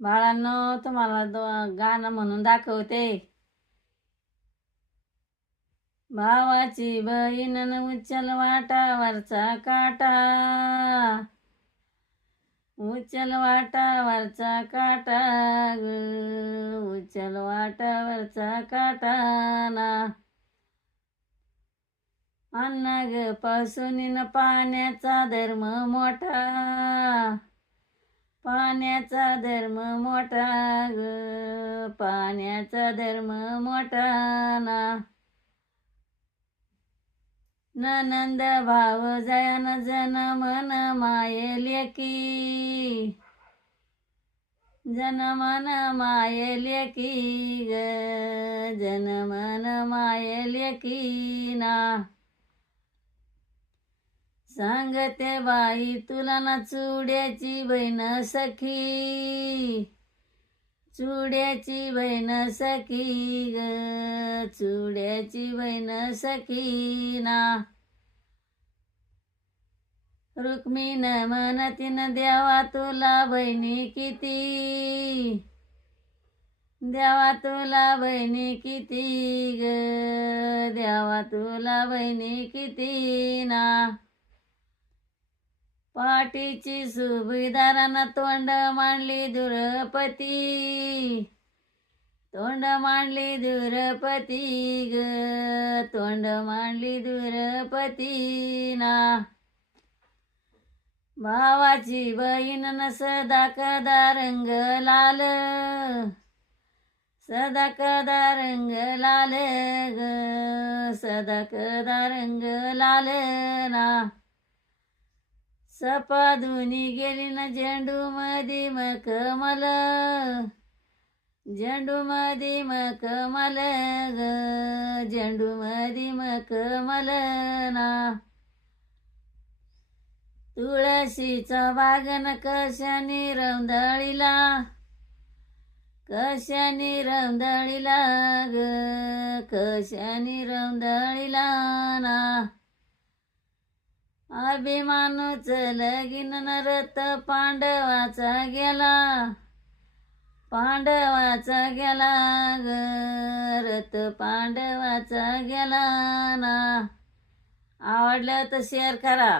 बाळांनो, तुम्हाला गाणं म्हणून दाखवते. भावाची बहीण न उचल वाटावरचा काटा, उचल वाटावरचा काटा ग, उचल वाटावरचा काटा ना. अन्न ग पासून पाण्याचा धर्म मोठा, पाण्याचा धर्म मोठा ग, पाण्याचा धर्म मोठा ना. ननंद भाव जयान जनमन माये लेकी, जनमन माये लेकी ग, जनमन माये लेकी ना. सांगते बाई तुला ना चुड्याची बहीण सखी, चुड्याची बहीण सखी ग, चुड्याची बहीण सखी ना. रुक्मिण म्हणतीन देवा तुला बहिणी किती, देवा तुला बहिणी किती ग, देवा तुला बहिणी किती ना. पाठीची सुभीदारानं तोंड मांडली दुरपती, तोंड मांडली दुरपती ग, तोंड मांडली दुरपती ना. भावाची बहीण न सदा कदा रंग लाल, सदा कदा रंग लाल ग, सदा कदा रंग लाल ना. सपादुनी गेली न झेंडू मधी मखमल, झेंडू मधी मखमल ग, झेंडू मधी मखमल ना. तुळशीचा बागन कशाने रंधळीला, कशाने रंधळीला ग, कशाने रंधळीला ना. अभिमानूच लगीन रथ पांडवाचा गेला, पांडवाचा गेला ग, रथ पांडवाचा गेला ना. आवडलं तर शेअर करा.